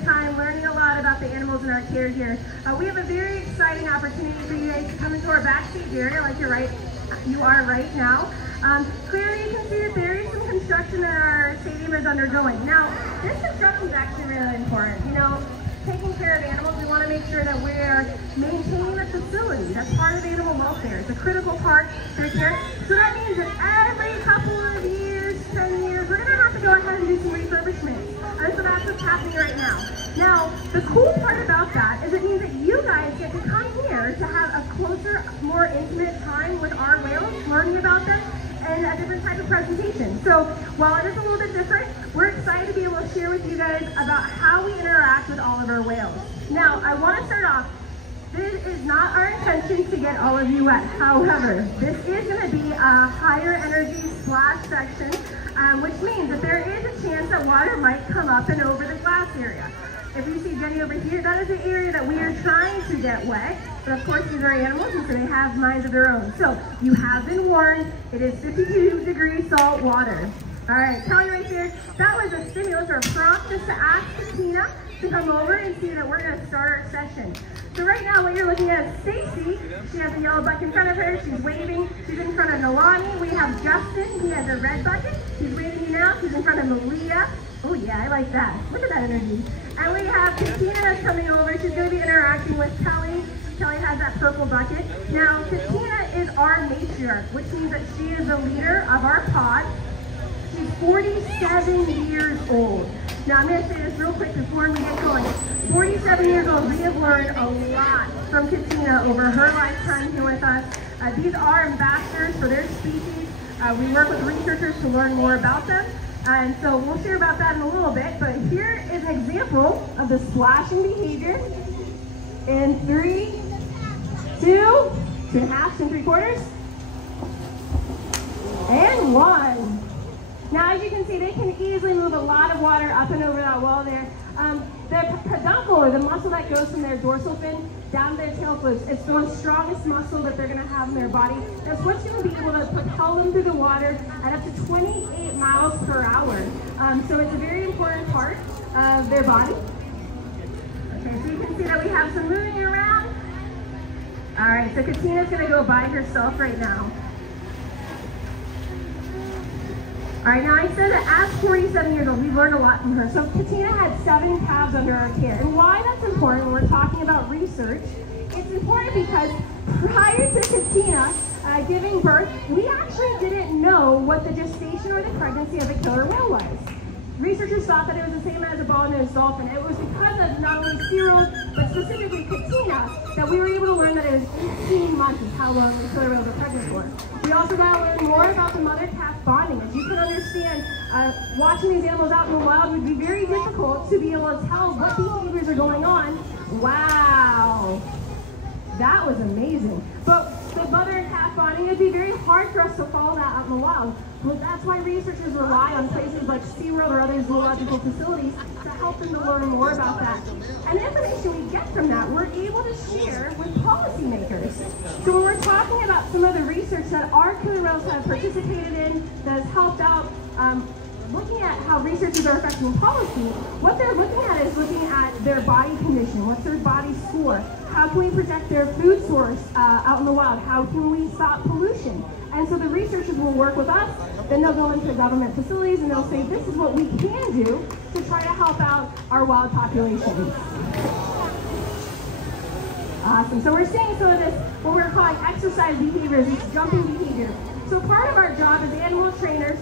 good time learning a lot about the animals in our care here. We have a very exciting opportunity for you guys to come into our backstage area like you are right now. Clearly you can see that there is some construction that our stadium is undergoing. Now, this construction is actually really important. You know, taking care of animals, we want to make sure that we are maintaining the facility. That's part of animal welfare. It's a critical part of the care. So that means that every couple of years, 10 years, we're going to have to go ahead and do some refurbishment. And so that's what's happening right now. Now, the cool part about that is it means that you guys get to come here to have a closer, more intimate time with our whales, learning about them, and a different type of presentation. So while it is a little bit different, we're excited to be able to share with you guys about how we interact with all of our whales. Now, I want to start off, this is not our intention to get all of you wet. However, this is going to be a higher energy splash section, which means that there is a chance that water might come up and over the glass area. If you see Jenny over here, that is the area that we are trying to get wet. But of course, these are animals, and so they have minds of their own. So you have been warned. It is 52 degrees salt water. All right, Kelly right there, that was a stimulus or a prompt just to ask Katina to come over and see that we're going to start our session. So right now, what you're looking at is Stacy. She has a yellow bucket in front of her. She's waving. She's in front of Nalani. We have Justin. He has a red bucket. He's waving you now. She's in front of Malia. Oh yeah, I like that. Look at that energy. And we have Katina that's coming over. She's going to be interacting with Kelly. Kelly has that purple bucket. Now, Katina is our matriarch, which means that she is the leader of our pod. She's 47 years old. Now, I'm going to say this real quick before we get going. 47 years old, we have learned a lot from Katina over her lifetime here with us. These are ambassadors for their species. We work with researchers to learn more about them. And so we'll share about that in a little bit, but here is an example of the splashing behavior in 3, 2, 2.5, 2 3/4, and 1. Now, as you can see, they can easily move a lot of water up and over that wall there. The peduncle, or the muscle that goes from their dorsal fin down their tail flukes, it's the most strongest muscle that they're going to have in their body. That's what's going to be able to propel them through the water at up to 28 miles per hour. So it's a very important part of their body. Okay, so you can see that we have some moving around. All right, so Katina's going to go by herself right now. All right, now I said that at 47 years old, we've learned a lot from her. So Katina had 7 calves under our care. And why that's important when we're talking about research, it's important because prior to Katina giving birth, we actually didn't know what the gestation or the pregnancy of a killer whale was. Researchers thought that it was the same as a bottlenose dolphin. It was because of not only Seaworld, but specifically Katina, that we were able to learn that it was 18 months is how long the killer whales are pregnant for. We also got to learn more about the mother-calf bonding. As you can understand, watching these animals out in the wild would be very difficult to be able to tell what behaviors are going on. Wow, that was amazing. But the mother and calf bonding, it'd be very hard for us to follow that out in the wild. Well, that's why researchers rely on places like Seaworld or other zoological facilities to help them to learn more about that. And the information we get from that, we're able to share with policymakers. So when we're talking about some of the research that our killer whales have participated in, that has helped out looking at how researchers are affecting policy, what they're looking at is looking at their body condition. What's their body score? How can we protect their food source out in the wild? How can we stop pollution? And so the researchers will work with us, then they'll go into government facilities and they'll say, this is what we can do to try to help out our wild populations. Awesome. So we're seeing some of this, what we're calling exercise behaviors, this jumping behavior. So part of our job as animal trainers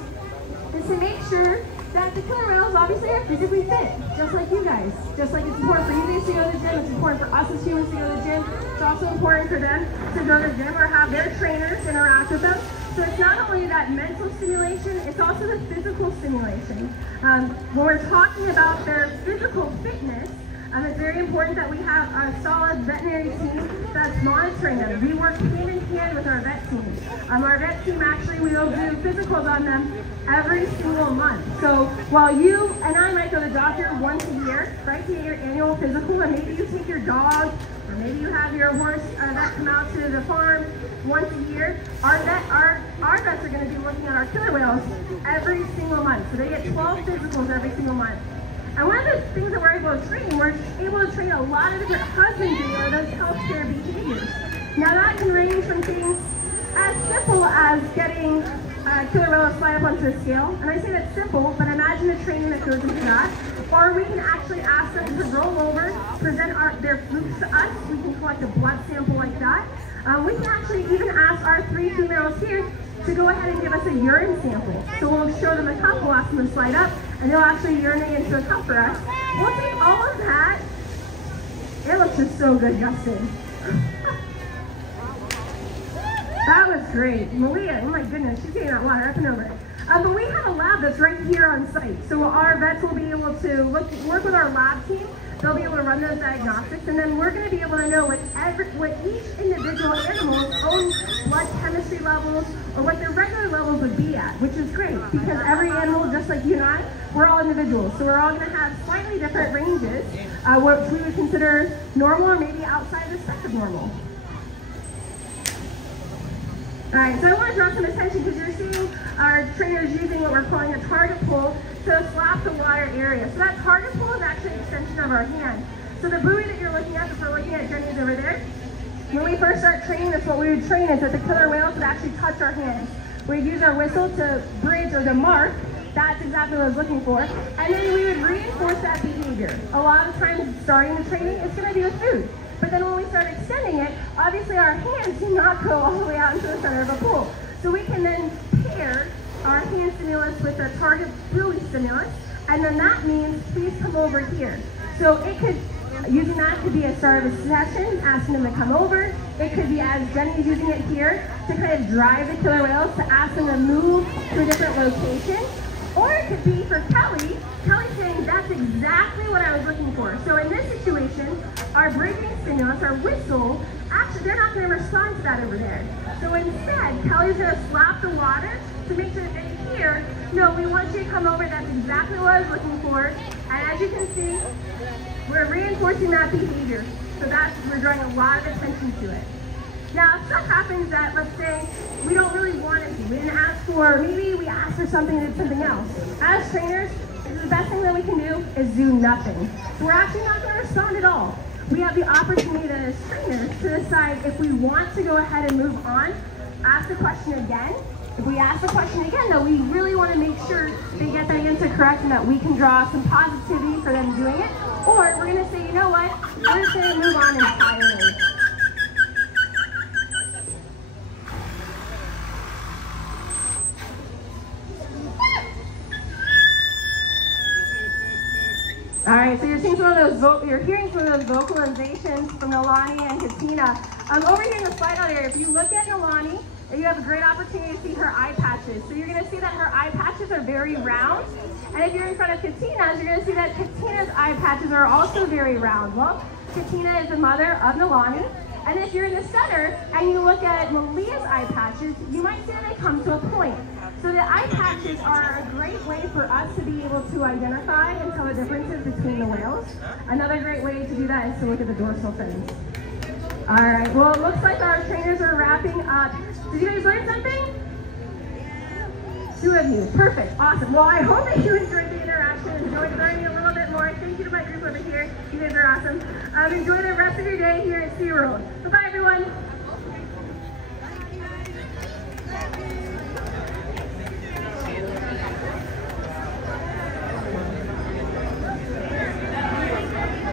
is to make sure that the killer whales obviously are physically fit, just like you guys. Just like it's important for you guys to go to the gym, it's important for us as humans to go to the gym. It's also important for them to go to the gym or have their trainers interact with them. So it's not only that mental stimulation, it's also the physical stimulation. When we're talking about their physical fitness, it's very important that we have a solid veterinary team that's monitoring them. We work hand in hand with our vet team. Our vet team actually, we will do physicals on them every single month. So while you and I might go to the doctor once a year, right, to get your annual physical, and maybe you take your dog, or maybe you have your horse that come out to the farm once a year, our vets are going to be looking at our killer whales every single month. So they get 12 physicals every single month. And one of the things that we're able to train a lot of different husbandry or those healthcare behaviors. Now that can range from things as simple as getting killer whale to slide up onto a scale. And I say that's simple, but imagine the training that goes into that. Or we can actually ask them to roll over, present their flukes to us. We can collect a blood sample like that. We can actually even ask our 3 females here to go ahead and give us a urine sample. So we'll show them a cup, we'll ask them to slide up, and they'll actually urinate into a cup for us. We'll take all of that. It looks just so good, Justin. That was great. Malia, oh my goodness, she's getting that water up and over. But we have a lab that's right here on site. So our vets will be able to work with our lab team. They'll be able to run those diagnostics, and then we're going to be able to know what each individual animal's own blood chemistry levels or what their regular levels would be at, which is great because every animal, just like you and I, we're all individuals. So we're all going to have slightly different ranges, which we would consider normal or maybe outside the spectrum of normal. All right, so I want to draw some attention because you're seeing our trainers using what we're calling a target pull to slap the water area. So that target pull is actually an extension of our hand. So the buoy that you're looking at, if we're looking at Jenny's over there, when we first start training, that's what we would train is that the killer whales would actually touch our hands. We'd use our whistle to bridge or to mark. That's exactly what I was looking for. And then we would reinforce that behavior. A lot of times starting the training, it's going to be with food. But then when we start extending it, obviously our hands do not go all the way out into the center of a pool. So we can then pair our hand stimulus with the target buoy stimulus, and then that means please come over here. So it could, using that could be a start of a session, asking them to come over. It could be, as Jenny's using it here, to kind of drive the killer whales, to ask them to move to a different location. Or it could be for Kelly saying, that's exactly what I was looking for. So in this situation, our bridging stimulus, our whistle, actually they're not going to respond to that over there. So instead, Kelly's going to slap the water to make sure that they hear, no, we want you to come over, that's exactly what I was looking for. And as you can see, we're reinforcing that behavior. So we're drawing a lot of attention to it. Now, if stuff happens that, let's say, we don't really want it to, we didn't ask for, maybe we asked for something and did something else. As trainers, the best thing that we can do is do nothing. So we're actually not going to respond at all. We have the opportunity then as trainers to decide if we want to go ahead and move on, ask the question again. If we ask the question again, though, we really want to make sure they get that answer correct and that we can draw some positivity for them doing it. Or we're going to say, you know what, we're just going to move on entirely. All right, so you're hearing some of those vocalizations from Nolani and Katina. Over here in the slide out area, if you look at Nolani, you have a great opportunity to see her eye patches. So you're going to see that her eye patches are very round. And if you're in front of Katina's, you're going to see that Katina's eye patches are also very round. Well, Katina is the mother of Nolani. And if you're in the center and you look at Malia's eye patches, you might see that they come to a point. So the eye patches are a great way for us to be able to identify and tell the differences between the whales. Another great way to do that is to look at the dorsal fins. All right, well, it looks like our trainers are wrapping up. Did you guys learn something? 2 of you, perfect, awesome. Well, I hope that you enjoyed the interaction, enjoyed learning a little bit more. Thank you to my group over here. You guys are awesome. Enjoy the rest of your day here at Seaworld. Bye-bye, everyone.